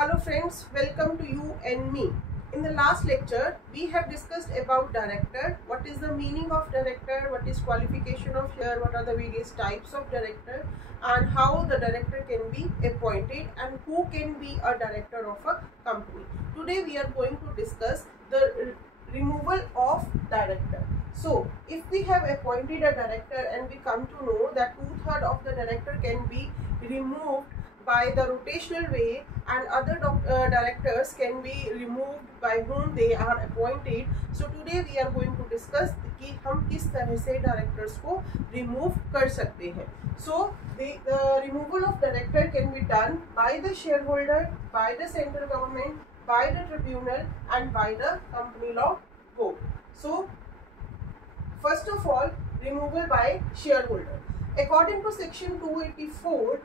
Hello friends, welcome to you and me. In the last lecture, we have discussed about director, what is the meaning of director, what is qualification of here, what are the various types of director and how the director can be appointed and who can be a director of a company. Today we are going to discuss the removal of director. So, if we have appointed a director and we come to know that 2/3 of the director can be removed by the rotational way and other directors can be removed by whom they are appointed. So today we are going to discuss कि हम किस तरह से directors को remove कर सकते हैं. So the removal of director can be done by the shareholder, by the central government, by the tribunal and by the company law board. So first of all, removal by shareholder. According to section 284,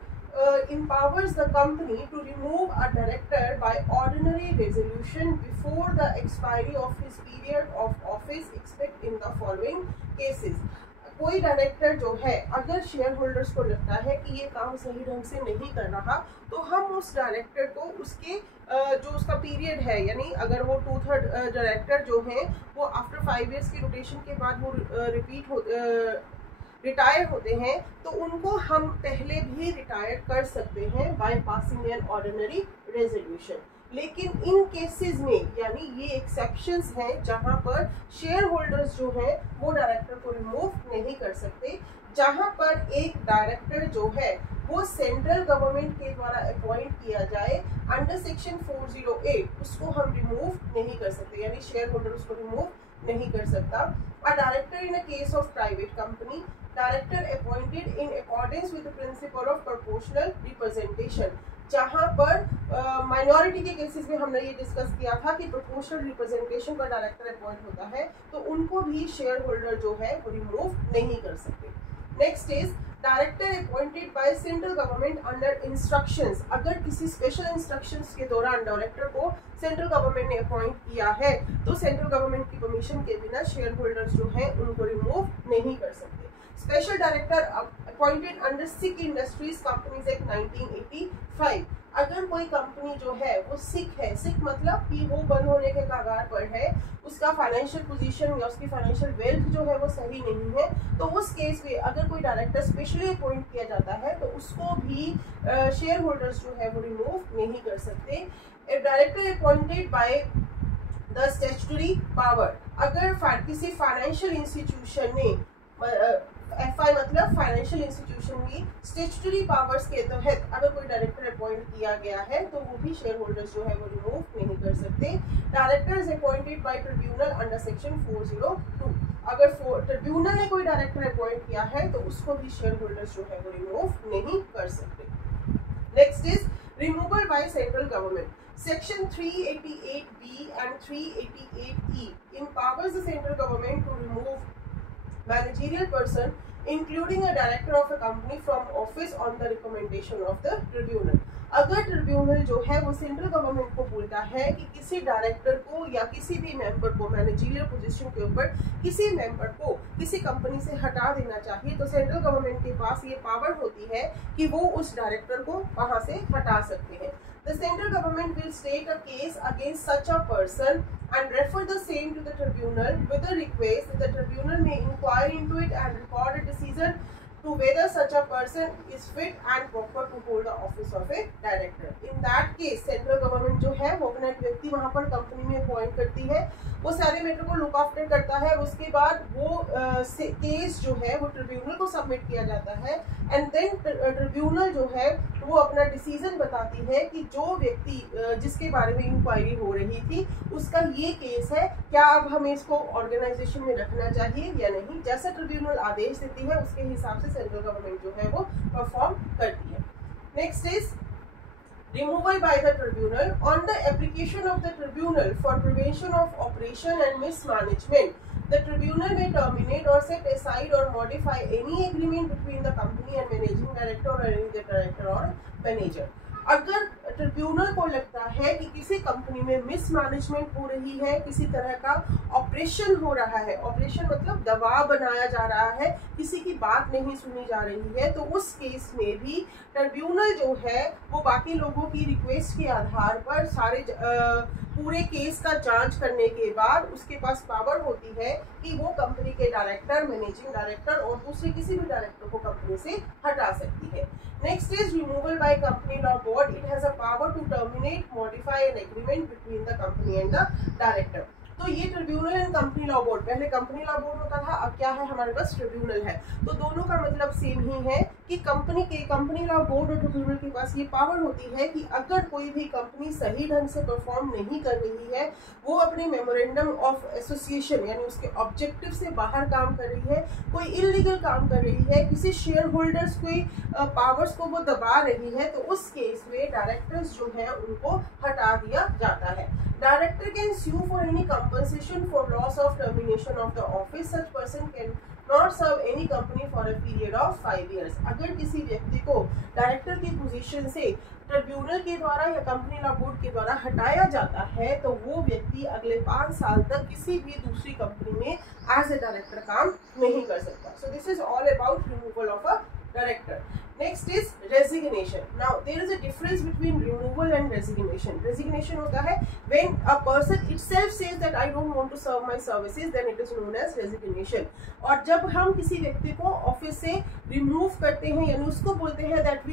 empowers the company to remove a director by ordinary resolution before the expiry of his period of office except in the following cases. कोई director जो है अगर share holders को लगता है कि ये काम सही ढंग से नहीं कर रहा तो हम उस डायरेक्टर को उसके जो उसका पीरियड है यानी अगर वो 2/3 डायरेक्टर जो है वो आफ्टर 5 इयर्स की रोटेशन के बाद वो रिटायर होते हैं तो उनको हम पहले भी रिटायर कर सकते हैं by passing an ordinary resolution. लेकिन इन केसेस में यानी ये एक्सेप्शंस हैं जहां पर शेयर होल्डर्स जो हैं वो डायरेक्टर को रिमूव नहीं कर सकते. जहां पर एक डायरेक्टर जो है वो सेंट्रल गवर्नमेंट के द्वारा अपॉइंट किया जाए अंडर सेक्शन 408 उसको हम रिमूव नहीं कर सकते यानी शेयर होल्डर उसको रिमूव नहीं कर सकता. A director in a case of private company, director appointed in accordance with the principle of proportional representation. जहां पर माइनॉरिटी के केसेस में हमने ये डिस्कस किया था कि प्रोपोर्शनल रिप्रेजेंटेशन पर डायरेक्टर अपॉइंट होता है तो उनको भी शेयर होल्डर जो है वो रिमूव नहीं कर सकते. Next is director appointed by central government under instructions. अगर किसी स्पेशल इंस्ट्रक्शंस के दौरान डायरेक्टर को सेंट्रल गवर्नमेंट ने अपॉइंट किया है तो सेंट्रल गवर्नमेंट की परमिशन के बिना शेयर होल्डर्स जो है उनको रिमूव नहीं कर सकते. स्पेशल डायरेक्टर अपॉइंटेड अंडर सिक इंडस्ट्रीज कंपनीज एक्ट 1985. अगर कोई कंपनी जो है वो सिक है, सिक मतलब कि वो बंद होने के कगार पर है, उसका फाइनेंशियल पोजीशन या उसकी फाइनेंशियल वेल्थ जो है वो सही नहीं है तो उस केस में अगर कोई डायरेक्टर स्पेशली अपॉइंट किया जाता है तो उसको भी शेयर होल्डर्स जो है वो रिमूव नहीं कर सकते. Director appointed by the statutory power. अगर किसी फाइनेंशियल इंस्टीट्यूशन ने FI मतलब फाइनेंशियल इंस्टीट्यूशन की स्टैट्यूटरी पावर्स के तहत अगर कोई डायरेक्टर अपॉइंट किया गया है तो वो भी शेयर होल्डर्स जो है वो रिमूव नहीं कर सकते. Directors appointed by tribunal under section 402. अगर ट्रिब्यूनल ने कोई डायरेक्टर अपॉइंट किया है तो उसको भी शेयर होल्डर्स जो है वो रिमूव नहीं कर सकते. Next is removal by central government. Section 388B and 388E empowers the central government to remove managerial person including a director of a company from office on the recommendation of the tribunal. अगर tribunal जो है वो central government को बोलता है कि किसी director को या किसी भी मेंबर को मैनेजरियल पोजीशन के ऊपर किसी मेंबर को किसी कंपनी से हटा देना चाहिए तो सेंट्रल गवर्नमेंट के पास ये पावर होती है कि वो उस डायरेक्टर को वहां से हटा सकते हैं. The central government will state a case against such a person and refer the same to the tribunal with a request that the tribunal may inquire into it and record a decision to whether such a person is fit and proper to hold the office of a director. In that case, central government जो है वो अपना एक व्यक्ति वहाँ पर company में appoint करती है, वो सारे मैटर को लुक आफ्टर करता है. उसके बाद वो केस जो है वो ट्रिब्यूनल को सबमिट किया जाता है एंड देन ट्रिब्यूनल जो है वो अपना डिसीजन बताती है कि जो व्यक्ति जिसके बारे में इंक्वायरी हो रही थी उसका ये केस है, क्या अब हमें इसको ऑर्गेनाइजेशन में रखना चाहिए या नहीं. जैसा ट्रिब्यूनल आदेश देती है उसके हिसाब से सेंट्रल गवर्नमेंट जो है वो परफॉर्म करती है. Next is removal by the tribunal. On the application of the tribunal for prevention of operation and mismanagement, the tribunal may terminate or set aside or modify any agreement between the company and managing director or any other director or manager. अगर tribunal को लगता है कि किसी company में mismanagement हो रही है, किसी तरह का ऑपरेशन हो रहा है, ऑपरेशन मतलब दबाव बनाया जा रहा है, किसी की बात नहीं सुनी जा रही है, तो उस केस में भी ट्रिब्यूनल जो है वो बाकी लोगों की रिक्वेस्ट के आधार पर सारे पूरे केस का जांच करने के बाद उसके पास पावर होती है कि वो कंपनी के डायरेक्टर, मैनेजिंग डायरेक्टर और दूसरे किसी भी डायरेक्टर को कंपनी से हटा सकती है। Next is removal by company law board. It has a power to terminate, modify an agreement between the company and the director. तो ये tribunal and company law board, पहले कंपनी लॉ बोर्ड होता था, अब क्या है हमारे पास ट्रिब्यूनल है। तो दोनों का मतलब सेम ही है कि कंपनी लॉ बोर्ड और ट्रिब्यूनल के पास ये पावर होती है कि अगर कोई भी कंपनी सही ढंग से परफॉर्म नहीं कर रही है, वो अपने मेमोरेंडम ऑफ एसोसिएशन यानी उसके ऑब्जेक्टिव से बाहर काम कर रही है, कोई इलीगल काम कर रही है, किसी शेयर होल्डर्स कोई पावर्स को वो दबा रही है, तो उस केस में डायरेक्टर्स जो है उनको हटा दिया जाता है। Director can sue for any compensation for loss of termination of the office. Such person can not serve any company for a period of 5 years. अगर किसी व्यक्ति को डायरेक्टर की पोजीशन से ट्रिब्यूनल के द्वारा या कंपनी लॉ बोर्ड के द्वारा हटाया जाता है, तो वो व्यक्ति अगले 5 साल तक किसी भी दूसरी कंपनी में एज ए डायरेक्टर काम नहीं कर सकता। सो this is all about removal of a director. Next is resignation. Now there is a difference between removal and resignation. Resignation होता है when a person itself says that I don't want to serve my services, then it is known as resignation. और जब हम किसी व्यक्ति को office से remove करते हैं यानी उसको बोलते हैं that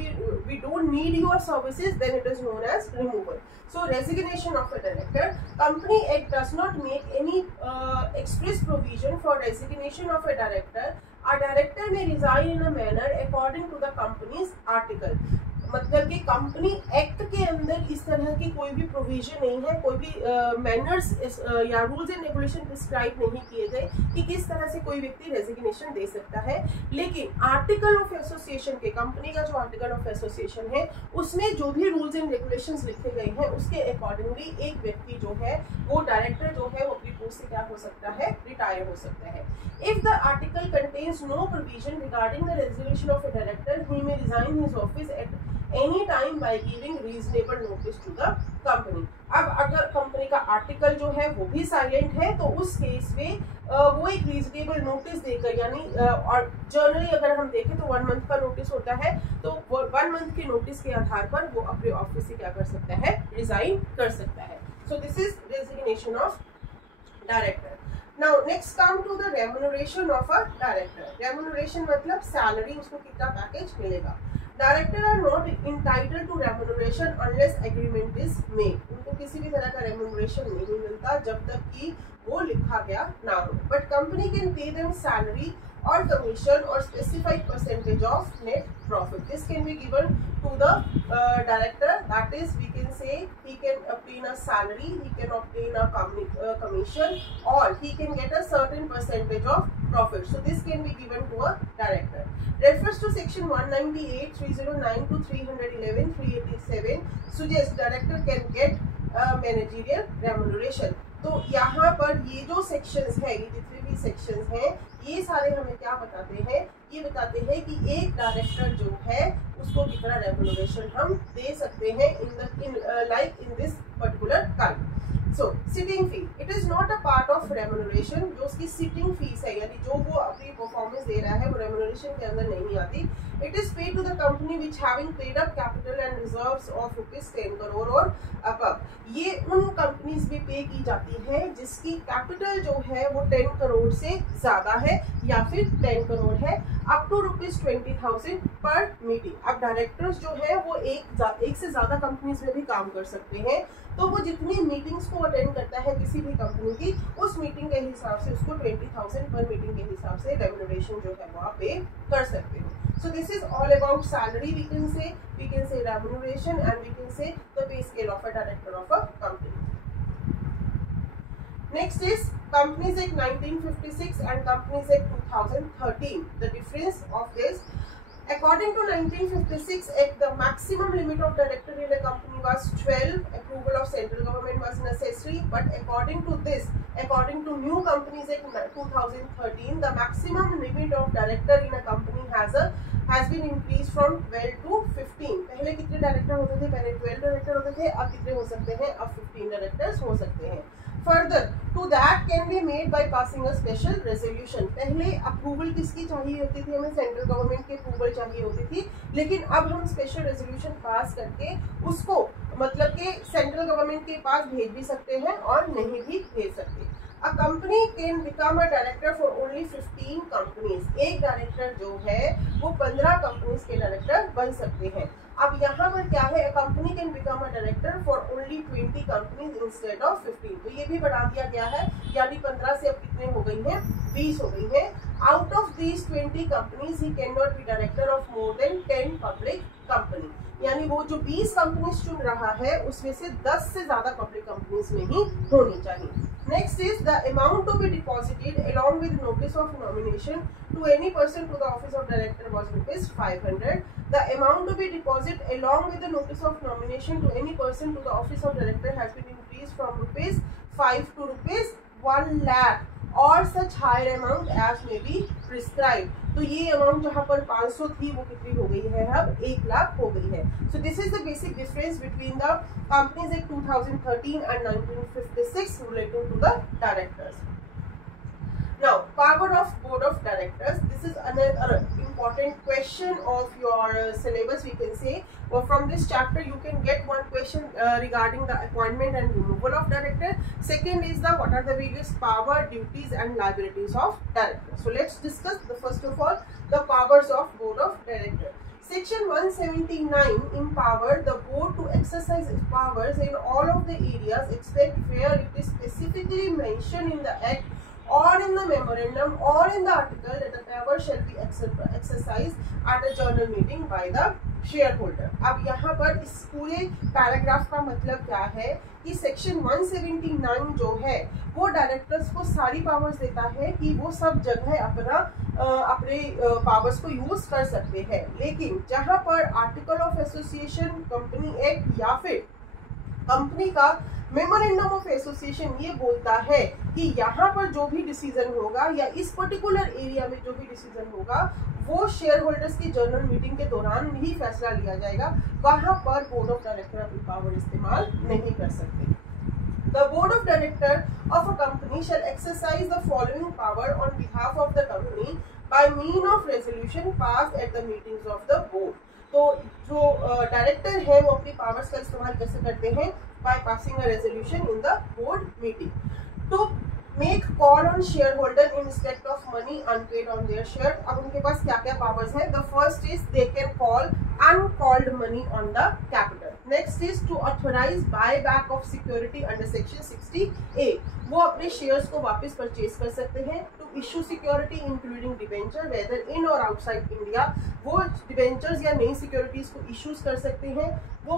we don't need your services, then it is known as removal. So resignation of a director. Company Act does not make any express provision for resignation of a director. A director may resign in a manner according to the company's article. मतलब कि company act के अंदर इस तरह की कोई भी provision नहीं है, कोई भी मैनर्स या रूल्स एंड रेगुलेशन प्रिस्क्राइब नहीं किए गए कि किस तरह से कोई व्यक्ति रेजिग्नेशन दे सकता है। लेकिन आर्टिकल ऑफ एसोसिएशन के, कंपनी का जो आर्टिकल ऑफ एसोसिएशन है उसमें जो भी रूल्स एंड रेगुलेशंस लिखे गए हैं उसके अकॉर्डिंगली एक व्यक्ति जो है वो डायरेक्टर जो है वो अपनी पोस्ट से क्या हो सकता है, रिटायर हो सकता है। If the article contains no provision regarding the resignation of a director, he may resign his office at any time by giving reasonable notice to the company. अब अगर कंपनी का आर्टिकल जो है वो भी साइलेंट है तो उस केस में वो एक रीजनेबल नोटिस देकर, यानी और जनरली अगर हम देखें तो 1 मंथ का नोटिस होता है, तो 1 मंथ के नोटिस के आधार पर वो अपने ऑफिस से क्या कर सकता है, रिजाइन कर सकता है। So this is resignation of director. Now next come to the remuneration of a director. Remuneration मतलब सैलरी, उसको कितना पैकेज मिलेगा। Director are not entitled to remuneration unless agreement is made. उनको किसी भी तरह का remuneration नहीं मिलता जब तक कि वो लिखा गया ना हो। But company can pay them salary or commission or specified percentage of net profit. This can be given to the director. That is, we can say he can obtain a salary, he can obtain a commission, or he can get a certain percentage of profit. So this can be given to a director. Refers to section 198, 309 to 311, 387. Suggests director can get managerial remuneration. तो यहाँ पर ये जो sections है, ये जितने भी sections हैं, ये सारे हमें क्या बताते हैं, ये बताते हैं कि एक डायरेक्टर जो है उसको कितना रेम्यूनरेशन हम दे सकते हैं in this particular kind. So sitting fee, it is not a part of remuneration. जो उसकी sitting fees है यानी जो वो अपनी परफॉर्मेंस दे रहा है वो remuneration के अंदर नहीं आती। It is paid to the company which having paid up capital and reserves of ₹10 crore और above. ये उन कंपनीज में पे की जाती है जिसकी कैपिटल जो है वो 10 करोड़ से ज्यादा है या फिर 10 करोड़ है, अप टू ₹20,000 पर मीटिंग। अब डायरेक्टर्स जो है वो एक से ज्यादा कंपनीज में भी काम कर सकते हैं, तो वो जितनी मीटिंग्स को अटेंड करता है किसी भी कंपनी की, उस मीटिंग के हिसाब से उसको 20,000 पर मीटिंग के हिसाब से रेम्यूनरेशन जो है वो आप पे कर सकते हो। So this is all about salary, we can say remuneration, and we can say the pay scale of a director of a company. Next is Companies Act 1956 and Companies Act 2013. The difference of this, according to 1956 Act, the maximum limit of director in a company was 12. Approval of central government was necessary, but according to new Companies Act 2013, the maximum limit of director in a company has a has been increase from 12 to 15। पहले कितने director होते थे? पहले 12 director होते थे, अब कितने हो सकते हैं? अब 15 डायरेक्टर्स हो सकते हैं। Further to that can be made by passing a special resolution। पहले अप्रूवल किसकी चाहिए होती थी? हमें सेंट्रल गवर्नमेंट की अप्रूवल चाहिए होती थी, लेकिन अब हम स्पेशल रेजोल्यूशन पास करके उसको मतलब कि सेंट्रल गवर्नमेंट के पास भेज भी सकते हैं और नहीं भी भेज सकते। A company can become a director for only 15 companies। एक डायरेक्टर जो है वो 15 कंपनीज के डायरेक्टर बन सकते हैं। अब यहाँ पर क्या है? A company can become a director for only 20 companies instead of 15। तो ये भी बढ़ा दिया गया है, यानी 15 से अब कितने हो गई हैं? 20 हो गई हैं। Out of these 20 companies he cannot be director of more than 10 public company। यानी वो जो 20 कंपनीज चुन रहा है उसमें से 10 से ज्यादा पब्लिक कंपनीज में ही होनी चाहिए। Next is the amount to be deposited along with notice of nomination to any person to the office of director was rupees 500। The amount to be deposited along with the notice of nomination to any person to the office of director has been increased from rupees 5 to rupees 1 lakh और such higher amount as may be prescribed। तो ये amount जहाँ पर 500 थी वो कितनी हो गई है? अब 1 लाख हो गई है। So this is the basic difference between the companies act 2013 and 1956 relating to the directors. Now, power of board of directors. This is another important question of your syllabus, we can say. Or from this chapter, you can get one question regarding the appointment and removal of director. Second is the what are the various power, duties, and liabilities of director. So let's discuss the first of all the powers of board of director. Section 179 empowered the board to exercise its powers in all of the areas except where it is specifically mentioned in the act or in the memorandum or in the article that the power shall be exercised at a journal meeting by the shareholder। अब यहाँ पर इस पूरे paragraph का मतलब क्या है कि सेक्शन 179 जो है वो डायरेक्टर्स को सारी पावर्स देता है कि वो सब जगह अपने पावर्स को यूज कर सकते हैं, लेकिन जहाँ पर article of association, company act या फिर कंपनी का मेमोरेंडम ऑफ एसोसिएशन ये बोलता है कि यहाँ पर जो भी डिसीजन होगा या इस पर्टिकुलर एरिया में जो भी डिसीजन होगा वो शेयर होल्डर्स की जनरल मीटिंग के दौरान ही फैसला लिया जाएगा, वहां पर बोर्ड ऑफ डायरेक्टर अपनी पावर इस्तेमाल नहीं कर सकते। The board of director of a company shall exercise the following power on behalf of the company by means of resolution passed at the meetings of the board। तो जो director है वो अपनी पावर्स का इस्तेमाल कैसे करते हैं? By passing a resolution in the board meeting to make call on share holder in respect of money unpaid on their share. अब उनके पास क्या क्या पावर्स है? The first is they can call uncalled money on the capital। Next is to authorize buyback of security under section 60A। वो अपने shares को वापस परचेज कर सकते हैं। To issue security including debenture whether in और outside India. वो debentures या नई सिक्योरिटीज को इश्यूज कर सकते हैं। वो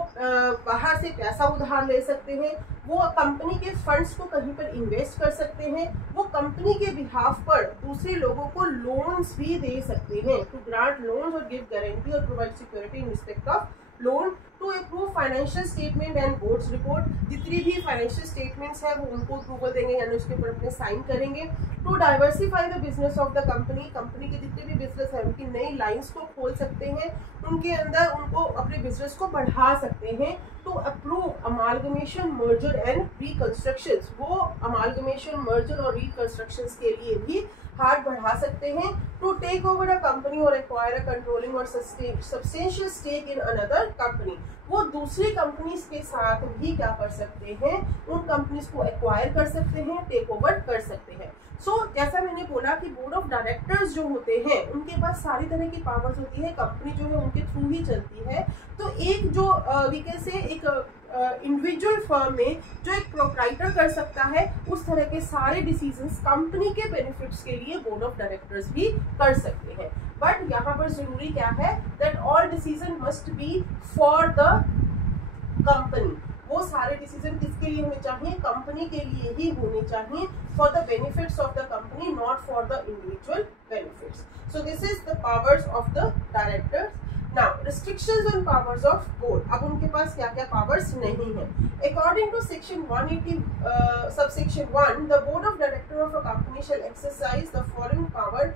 बाहर से पैसा उधार ले सकते हैं। वो कंपनी के फंड्स को कहीं पर इन्वेस्ट कर सकते हैं। वो कंपनी के बिहाफ पर दूसरे लोगों को लोन्स भी दे सकते हैं। टू ग्रांट लोन्स और गिव गारंटी और provide security in respect of loan. To approve financial statement and boards report. जितनी भी फाइनेंशियल स्टेटमेंट्स है वो उनको अप्रूवल देंगे यानी उसके ऊपर अपने साइन करेंगे। To diversify the business of the company. Company के जितने भी बिजनेस है उनकी नई लाइंस को खोल सकते हैं, उनके अंदर उनको अपने बिजनेस को बढ़ा सकते हैं। To approve amalgamation, merger and reconstruction. वो अमालगमेशन, मर्जर और रिकंस्ट्रक्शन के लिए भी हाथ बढ़ा सकते हैं। To take over a company और एक्वायर अ कंट्रोलिंग और substantial stake in another company. वो दूसरी कंपनीज के साथ भी क्या कर सकते हैं? उन कंपनीज को एक्वायर कर सकते हैं, टेक ओवर कर सकते हैं। सो जैसा मैंने बोला कि बोर्ड ऑफ डायरेक्टर्स जो होते हैं उनके पास सारी तरह की पावर्स होती है, कंपनी जो है उनके थ्रू ही चलती है। तो एक जो वी कैन से एक इंडिविजुअल फर्म में जो एक प्रोप्राइटर कर सकता है उस तरह के सारे डिसीजंस कंपनी के बेनिफिट्स के लिए बोर्ड ऑफ डायरेक्टर्स भी कर सकते हैं। बट यहाँ पर जरूरी क्या है? That all decision must be for the company. वो सारे डिसीजन किसके लिए होने चाहिए? कंपनी के लिए ही होने चाहिए, for the benefits of the company, not for the individual benefits. So this is the powers of the directors. Now, restrictions on powers of board। अब उनके पास क्या क्या पावर्स नहीं है? According to section 180 subsection 1, the board of director of a company shall exercise the following power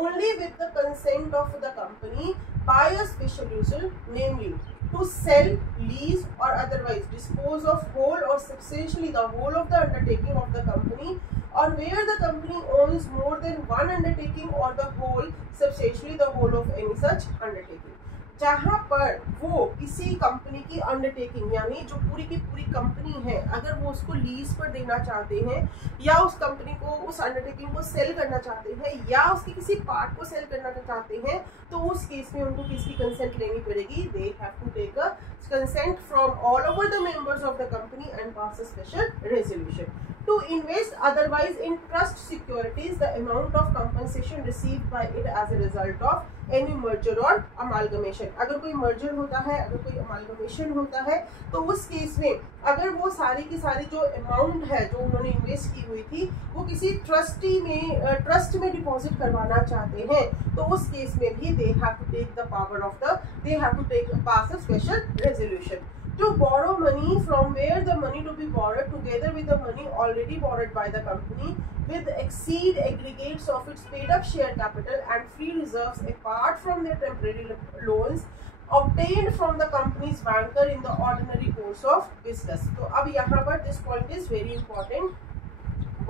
only with the consent of the company by a special user, namely to sell, lease or otherwise dispose of whole or substantially the whole of the undertaking of the company, or where the company owns more than one undertaking or the whole substantially the whole of any such undertaking। जहाँ पर वो किसी company की undertaking यानी जो पूरी की पूरी कंपनी है अगर वो उसको लीज पर देना चाहते हैं या उस कंपनी को उस अंडरटेकिंग को सेल करना चाहते हैं या उसके किसी पार्ट को सेल करना चाहते हैं तो उस केस में उनको किसकी कंसेंट लेनी पड़ेगी। They have to take a consent from all over the members of the company and pass a special resolution to invest otherwise in trust securities the amount of compensation received by it as a result of any merger or amalgamation। अगर कोई merger होता है, अगर कोई amalgamation होता है तो उस केस में अगर वो सारी की सारी जो अमाउंट है जो उन्होंने इन्वेस्ट की हुई थी वो किसी ट्रस्ट में डिपॉजिट करवाना चाहते हैं तो उस केस में भी they have to take the power of the they have to take pass a special resolution to borrow money from where the money to be borrowed together with the money already borrowed by the company with exceed aggregates of its paid up share capital and free reserves apart from their temporary loans obtained from the company's banker in the ordinary course of business। तो अब यहाँ पर this point is very important,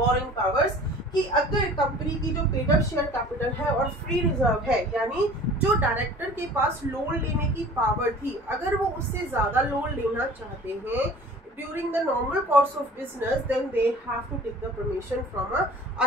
borrowing powers, कि अगर company की जो paid up share capital है और फ्री रिजर्व है यानी जो डायरेक्टर के पास लोन लेने की पावर थी अगर वो उससे ज्यादा लोन लेना चाहते हैं during the normal course of business then they have to take the permission from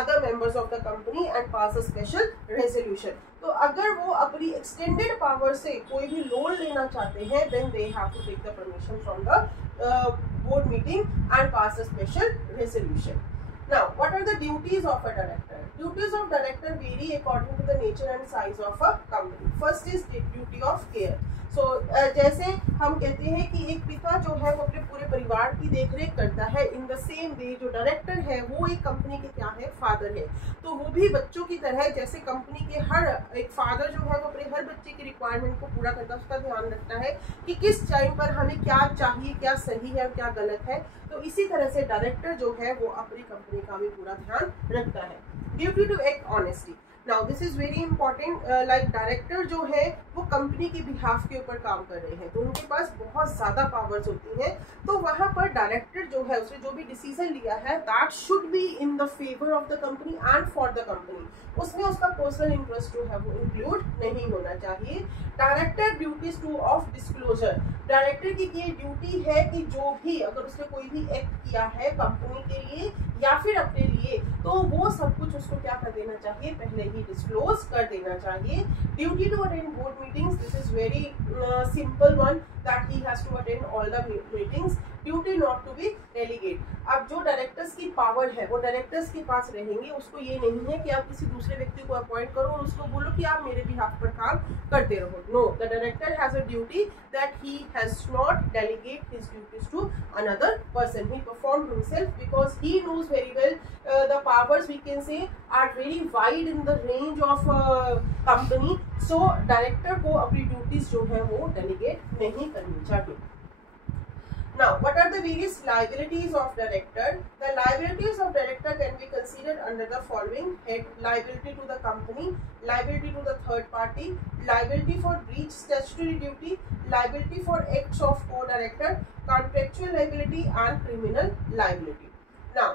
other members of the company and pass a special resolution. तो अगर वो अपनी एक्सटेंडेड पावर से कोई भी लोन लेना चाहते हैं then they have to take the permission from the board meeting and pass a special resolution. Now, what are the duties of a director? Duties of director vary according to the nature and size of a company. First is the duty of care. So, जैसे हम कहते हैं कि एक पिता जो है वो अपने पूरे परिवार की देखरेख करता है इन द सेम वे जो डायरेक्टर है वो एक कंपनी के क्या है फादर है। तो वो भी बच्चों की तरह जैसे कंपनी के हर एक फादर जो है वो अपने हर बच्चे की रिक्वायरमेंट को पूरा करता है उसका ध्यान रखता है कि किस टाइम पर हमें क्या चाहिए, क्या सही है और क्या गलत है। तो इसी तरह से डायरेक्टर जो है वो अपनी कंपनी का भी पूरा ध्यान रखता है। Duty to act honestly. Now this is very important, like director जो है वो कंपनी के बिहाफ के ऊपर काम कर रहे हैं तो उनके पास बहुत ज्यादा पावर्स होती हैं तो वहां पर डायरेक्टर जो है उसने जो भी डिसीजन लिया है that should be in the favour of the company and for the company, उसमें उसका पर्सनल इंटरेस्ट जो है वो इंक्लूड नहीं होना चाहिए। Director duties two of disclosure, director की ये ड्यूटी है कि जो भी अगर उसने कोई भी एक्ट किया है कंपनी के लिए या फिर अपने लिए तो वो सब कुछ उसको क्या कर देना चाहिए, पहले ही डिस्क्लोज कर देना चाहिए। Duty to attend board meetings, this is very simple one that he has to attend all the meetings. Duty not to be delegate, अब जो डायरेक्टर्स की पावर है वो डायरेक्टर्स के पास रहेंगे, उसको ये नहीं है कि आप किसी दूसरे व्यक्ति को अपॉइंट करो और उसको बोलो कि आप मेरे बिहाफ पर काम करते रहो। No, the director has a duty that he has not delegate his duties to another person, he perform himself because he knows very well the powers we can say are very wide in the range of company, so director को अपनी duties जो है वो delegate नहीं करनी चाहिए। Now, what are the various liabilities of director? The liabilities of director can be considered under the following head: liability to the company, liability to the third party, liability for breach statutory duty, liability for acts of co-director, contractual liability and criminal liability. Now,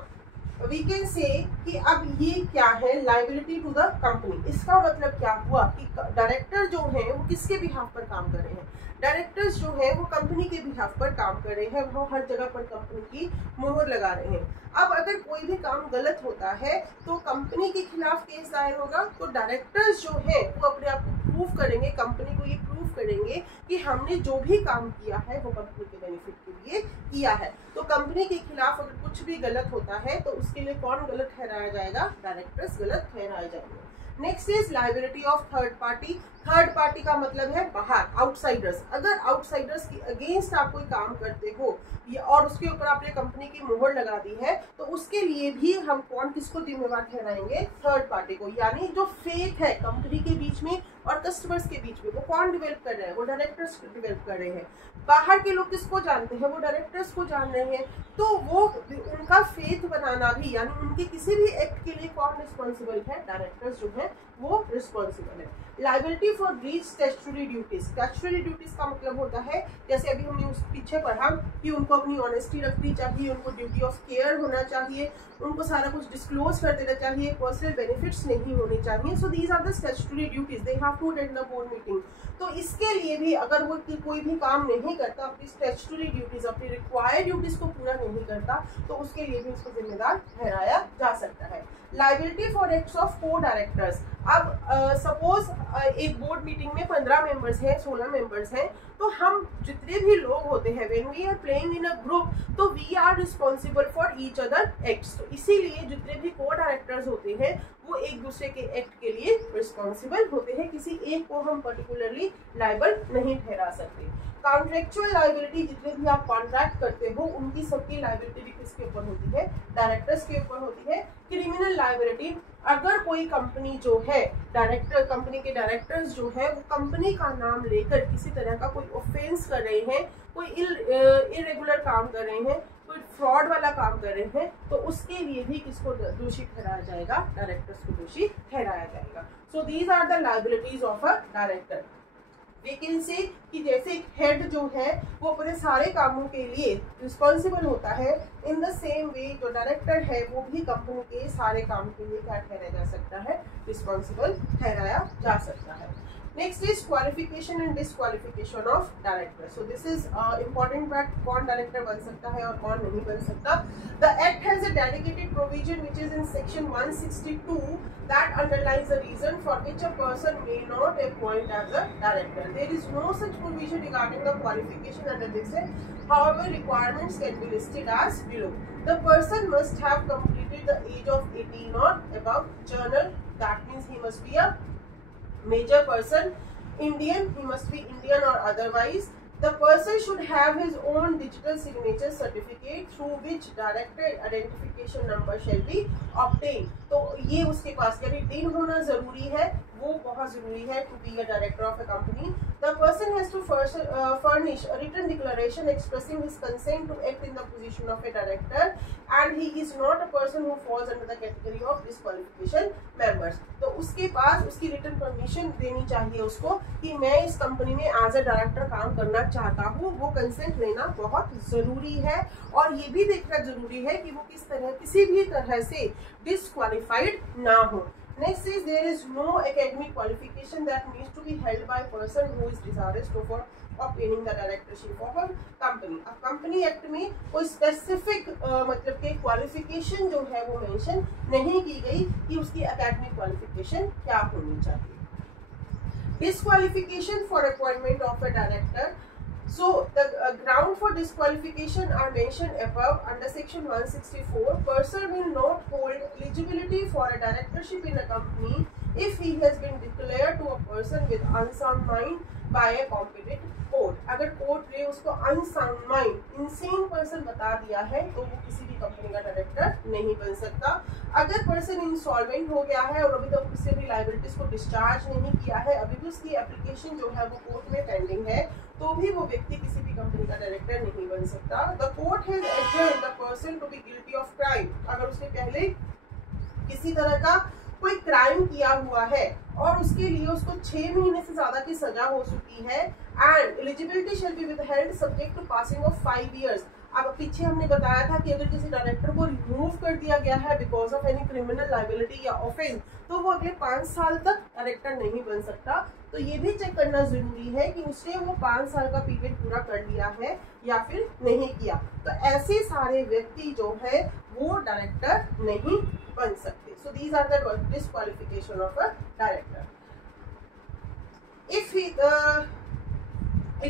we can say कि अब ये क्या है liability to the company, इसका मतलब क्या हुआ कि डायरेक्टर जो है वो किसके बिहाफ पर काम कर रहे हैं, डायरेक्टर्स जो है वो कंपनी के बिहाफ पर काम कर रहे हैं, वो हर जगह पर कंपनी की मोहर लगा रहे हैं। अब अगर कोई भी काम गलत होता है तो कंपनी के खिलाफ केस दायर होगा, तो डायरेक्टर्स जो है वो अपने आप को प्रूव करेंगे, कंपनी को ये प्रूव करेंगे कि हमने जो भी काम किया है वो कंपनी के बेनिफिट के लिए किया है। तो कंपनी के खिलाफ अगर कुछ भी गलत होता है तो उसके लिए कौन गलत ठहराया जाएगा, डायरेक्टर्स गलत ठहराए जाएंगे। Next is liability of third party. Third party का मतलब है बाहर, आउटसाइडर्स। अगर आउटसाइडर्स के अगेंस्ट आप कोई काम करते हो और उसके ऊपर आपने कंपनी की मोहर लगा दी है, तो उसके लिए भी हम कौन किसको जिम्मेवार ठहराएंगे? थर्ड पार्टी को। यानी जो फेथ है कंपनी के बीच में और कस्टमर्स के बीच में, वो कौन डेवलप कर रहे हैं? वो डायरेक्टर्स डेवलप कर रहे हैं। बाहर के लोग किसको जानते हैं? वो डायरेक्टर्स को जान रहे हैं। तो वो उनका फेथ बनाना भी, यानी उनके किसी भी एक्ट के लिए कौन रिस्पॉन्सिबल है? डायरेक्टर्स जो है वो रिस्पॉन्सिबल है। Liability for breach statutory duties. Statutory duties का मतलब होता है, जैसे अभी हमने उस पीछे पढ़ा कि उनको अपनी ऑनेस्टी रखनी चाहिए, उनको ड्यूटी ऑफ केयर होना चाहिए, उनको सारा कुछ डिस्क्लोज कर देना चाहिए, पर्सनल बेनिफिट्स नहीं होने चाहिए। So these are the statutory duties, they have to attend the board meeting. तो इसके लिए भी अगर वो कोई भी काम नहीं करता, अपनी स्टैट्यूटरी ड्यूटीज, अपनी रिक्वायर्ड ड्यूटीज को पूरा नहीं करता, तो उसके लिए भी उसको जिम्मेदार ठहराया जा सकता है। लायबिलिटी फॉर एक्ट्स ऑफ को डायरेक्टर्स। अब सपोज एक बोर्ड मीटिंग में 15 मेंबर्स हैं, 16 मेंबर्स हैं, तो हम जितने भी लोग होते हैं, when we are playing in a group, तो we are responsible for each other acts. तो इसीलिए जितने भी को डायरेक्टर्स होते हैं वो एक दूसरे के एक्ट के लिए रिस्पॉन्सिबल होते हैं, किसी एक को हम पर्टिकुलरली लायबल नहीं ठहरा सकते। कॉन्ट्रेक्चुअल लायबिलिटी, जितने भी आप कॉन्ट्रैक्ट करते हो उनकी सबकी लायबिलिटी भी किसके ऊपर होती है? डायरेक्टर्स के ऊपर होती है। क्रिमिनल लायबिलिटी, अगर कोई कंपनी जो है, कंपनी के डायरेक्टर्स जो है वो कंपनी का नाम लेकर किसी तरह का कोई ऑफेंस कर रहे हैं, कोई इरेगुलर काम कर रहे हैं, कोई फ्रॉड वाला काम कर रहे हैं, तो उसके लिए भी किसको दोषी ठहराया जाएगा? डायरेक्टर्स को दोषी ठहराया जाएगा। So these are the liabilities of a director. We can say कि जैसे एक हेड जो है वो अपने सारे कामों के लिए रिस्पॉन्सिबल होता है, इन द सेम वे जो डायरेक्टर है वो भी कंपनी के सारे काम के लिए क्या ठहराया जा सकता है? रिस्पॉन्सिबल ठहराया जा सकता है। Next is qualification and disqualification of director. So this is important fact, कौन डायरेक्टर बन सकता है और कौन नहीं बन सकता। The act has a dedicated provision which is in section 162 that underlies the reason for which a person may not appoint as a director. There is no such provision regarding the qualification under this act. However, requirements can be listed as below. The person must have completed the age of 18 or above. Journal, that means he must be a major person. Indian, he must be Indian or otherwise. The person should have his own digital signature certificate through which director identification number shall be obtained. तो ये उसके पास यानी DIN होना जरूरी है, वो बहुत जरूरी है to be a director of a company. The person has to furnish a written declaration expressing his consent to act in the position of a director, and he is not a person who falls under the category of disqualification members. तो उसके पास उसकी written permission देनी चाहिए उसको कि मैं इस company में एज अ डायरेक्टर काम करना चाहता हूँ। वो कंसेंट लेना बहुत जरूरी है, और ये भी देखना जरूरी है कि वो किसी भी तरह से डिस्क्वालिफाइड ना हो। Next is there is no academic qualification that needs to be held by a person who is desirous for obtaining the directorship of a company. अब कंपनी एक्ट में कोई स्पेसिफिक मतलब के क्वालिफिकेशन जो है वो मेंशन नहीं की गई कि उसकी एकेडमिक क्वालिफिकेशन क्या होनी चाहिए। Disqualification for appointment of a director. So the ground for disqualification are mentioned above under section 164. Person will not hold eligibility for a directorship in a company if he has been declared to a person with unsound mind by a competent court. अगर court ने उसको unsound mind, insane person बता दिया है तो वो किसी भी कंपनी का डायरेक्टर नहीं बन सकता। अगर पर्सन इंसॉल्वेंट हो गया है और अभी तक उससे भी लायबिलिटीज को डिस्चार्ज नहीं किया है, अभी भी उसकी एप्लीकेशन जो है वो कोर्ट में पेंडिंग है, तो भी वो व्यक्ति किसी भी कंपनी का डायरेक्टर नहीं बन सकता। The court has adjourned the person to be guilty of crime. अगर उसने पहले किसी तरह का कोई क्राइम किया हुआ है और उसके लिए उसको 6 महीने से ज्यादा की सजा हो चुकी है, and eligibility shall be withheld subject to passing of 5 years। अब पीछे हमने बताया था कि अगर किसी डायरेक्टर को रिमूव कर दिया गया है because of any criminal liability या ऑफेंस, तो वो अगले 5 साल तक डायरेक्टर नहीं बन सकता। तो ये भी चेक करना जरूरी है कि उसने वो 5 साल का पीरियड पूरा कर लिया है या फिर नहीं किया। तो ऐसे सारे व्यक्ति जो है वो डायरेक्टर नहीं बन सकते। So these are the disqualification of a director. If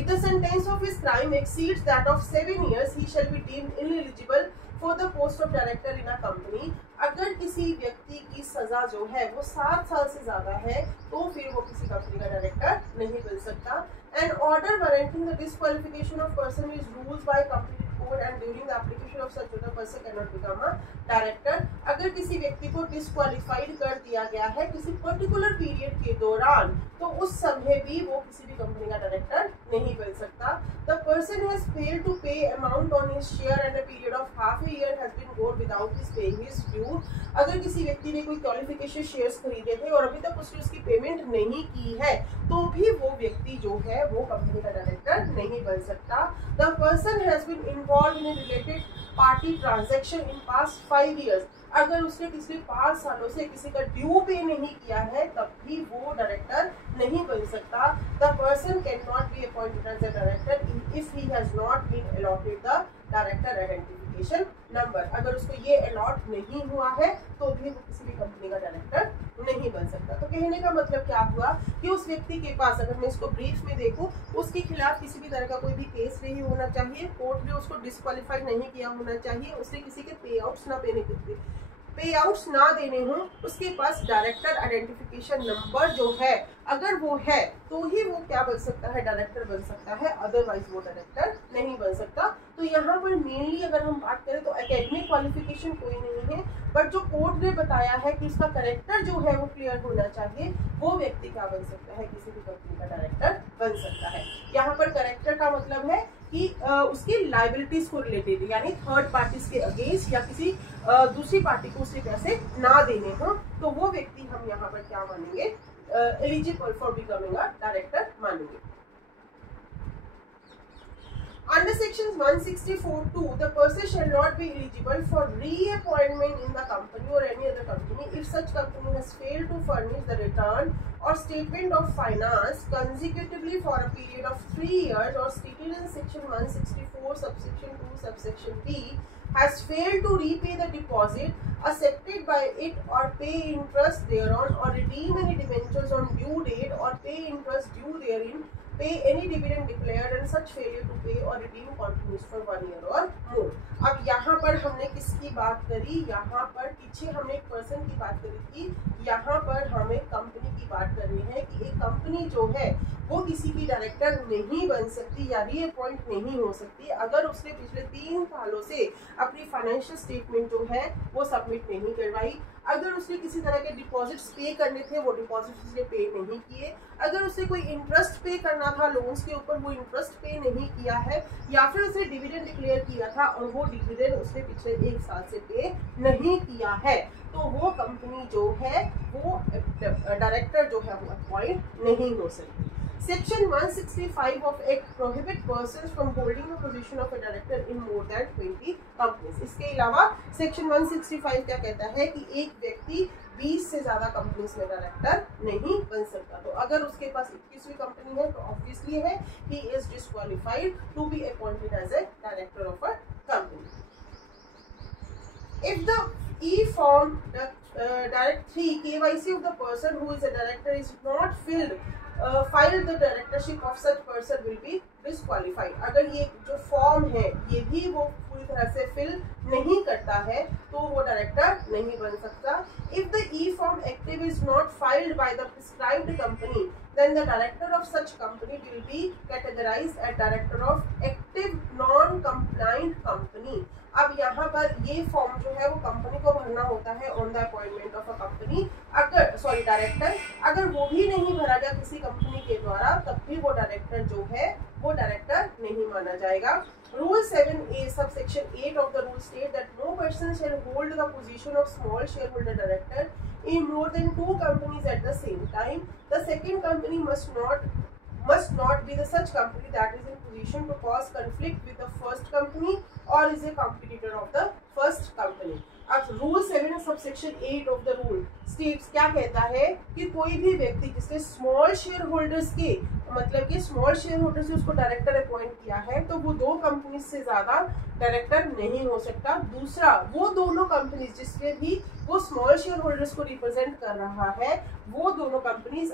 the sentence of his crime exceeds that of 7 years, he shall be deemed ineligible for the post of director in a company. अगर किसी व्यक्ति की सजा जो है वो 7 साल से ज्यादा है तो फिर वो किसी कंपनी का डायरेक्टर नहीं बन सकता। An order warranting the disqualification of person is ruled by company court and during the application of such a person can not become a director. अगर किसी व्यक्ति को डिस्क्वालीफाइड कर दिया गया है किसी पर्टिकुलर पीरियड के दौरान, तो उस समय भी वो किसी भी कंपनी का डायरेक्टर नहीं बन सकता। The person has failed to pay amount on his share and a period of half a year has been gone without his paying his due. अगर किसी व्यक्ति ने कोई क्वालिफिकेशन शेयर्स खरीदे थे और अभी तक उसने उसकी पेमेंट नहीं की है, तो भी वो व्यक्ति जो है वो कंपनी का डायरेक्टर नहीं बन सकता। The person has been involve in related party transaction in past 5 years। अगर उसने पिछले 5 सालों से किसी का ड्यू पे नहीं किया है, तब भी वो डायरेक्टर नहीं बन सकता। The person can not be appointed as a director if he has not been allotted the director identification number. अगर उसको ये अलॉट नहीं हुआ है तो भी वो किसी भी कंपनी का डायरेक्टर नहीं बन सकता। तो कहने का मतलब क्या हुआ कि उस व्यक्ति के पास, अगर मैं इसको ब्रीफ में देखूं, उसके खिलाफ किसी भी तरह का कोई भी केस नहीं होना चाहिए, कोर्ट ने उसको डिस्क्वालीफाई नहीं किया होना चाहिए, उसने किसी के पे आउट्स ना देने हों, उसके पास डायरेक्टर आइडेंटिफिकेशन नंबर जो है अगर वो है तो ही वो क्या बन सकता है, डायरेक्टर बन सकता है, अदरवाइज वो डायरेक्टर नहीं बन सकता। तो यहाँ पर मेनली अगर हम बात करें तो एकेडमिक क्वालिफिकेशन कोई नहीं है, बट जो कोर्ट ने बताया है कि उसका कैरेक्टर जो है वो क्लियर होना चाहिए, वो व्यक्ति क्या बन सकता है, किसी भी कंपनी का डायरेक्टर बन सकता है। यहाँ पर कैरेक्टर का मतलब है कि उसकी लाइबिलिटीज को रिलेटेड, यानी थर्ड पार्टीज के अगेंस्ट या किसी दूसरी पार्टी को उसके पैसे ना देने हो, तो वो व्यक्ति हम यहाँ पर क्या मानेंगे, eligible for becoming a director मानेंगे। Under sections 164(2), the person shall not be eligible for reappointment in the company or any other company if such company has failed to furnish the return or statement of finance consecutively for a period of 3 years or stated in section 164 subsection 2 subsection B, has failed to repay the deposit accepted by it or pay interest thereon or redeem any debentures on due date or pay interest due therein, pay any dividend declared and such failure to pay or redeem continues for 1 year or more। अब यहाँ पर हमने किसकी बात करी, यहाँ पर पीछे हमने एक पर्सन की बात करी थी, यहाँ पर हमें कंपनी की बात कर रही है कि एक कंपनी जो है वो किसी की डायरेक्टर नहीं बन सकती या रीअपॉइंट नहीं हो सकती अगर उसने पिछले 3 सालों से अपनी फाइनेंशियल स्टेटमेंट जो है वो सबमिट नहीं करवाई, अगर उसने किसी तरह के डिपॉजिट्स पे करने थे वो डिपॉजिट्स उसने पे नहीं किए, अगर उसे कोई इंटरेस्ट पे करना था लोन्स के ऊपर वो इंटरेस्ट पे नहीं किया है, या फिर उसने डिविडेंड डिक्लेयर किया था और वो डिविडेंड उसने पिछले 1 साल से पे नहीं किया है, तो वो कंपनी जो है वो डायरेक्टर जो है वो अपॉइंट नहीं हो सकती। Section 165 of Act prohibit persons from holding the position of a director in more than 20 companies। इसके अलावा Section 165 क्या कहता है कि एक व्यक्ति 20 से ज्यादा कंपनीज में डायरेक्टर नहीं बन सकता। तो अगर उसके पास 21वीं कंपनी है तो ऑब्वियसली है he is disqualified to be appointed as a director of a company। If the E-form direct 3 KYC of the person who is a director is not filed the directorship of such person will be disqualified। अगर ये जो form है ये भी वो पूरी तरह से फिल नहीं करता है तो वो डायरेक्टर नहीं बन सकता। If the E-form active is not filed by the prescribed company, then the director of such company will be categorized as director of active non-compliant company। अब यहाँ पर ये फॉर्म जो है वो कंपनी को भरना होता है on the appointment of a company, अगर डायरेक्टर, अगर वो भी नहीं भरा गया किसी कंपनी के द्वारा तब भी वो डायरेक्टर जो है वो डायरेक्टर नहीं माना जाएगा। Rule 7A subsection 8 of the rule state that no person shall hold the position of small shareholder director in more than 2 companies at the same time. The second company must not be the such company that is in position to cause conflict with the first company or is a competitor of the first company। अब rule 7 subsection 8 of the rule states क्या कहता है कि कोई भी व्यक्ति जिसने small share holders के मतलब कि स्मॉल शेयर होल्डर से उसको डायरेक्टर अपॉइंट किया है तो वो 2 कंपनी से ज्यादा डायरेक्टर नहीं हो सकता। दूसरा, वो दोनों कंपनीज जिसमें भी वो स्मॉल शेयर होल्डर्स को रिप्रेजेंट कर रहा है वो दोनों कंपनीज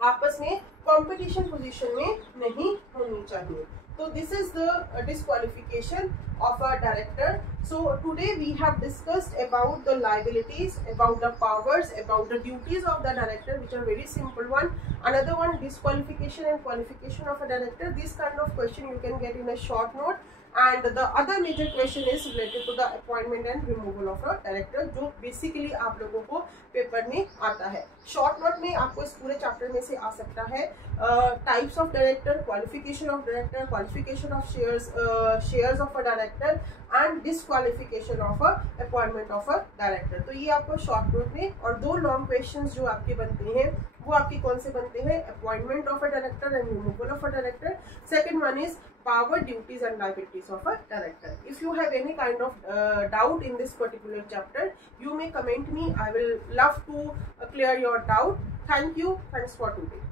आपस में कंपटीशन पोजीशन में नहीं होनी चाहिए। So this is the disqualification of a director. So today we have discussed about the liabilities, about the powers, about the duties of the director, which are very simple one. Another one, disqualification and qualification of a director. This kind of question you can get in a short note. And the other major question is related to the appointment and removal of a director, जो basically आप लोगों को paper में आता है। Short note में आपको इस पूरे चैप्टर में से आ सकता है types of director, qualification of director, qualification of shares of a director and disqualification of a appointment of a director. तो ये आपको शॉर्ट नोट में, और 2 लॉन्ग क्वेश्चंस जो आपके बनते हैं वो आपके कौन से बनते हैं, appointment of a director and removal of a director. Second one is power, duties and liabilities of a director. If you have any kind of doubt in this particular chapter, you may comment me. I will love to clear your doubt. Thank you. Thanks for today.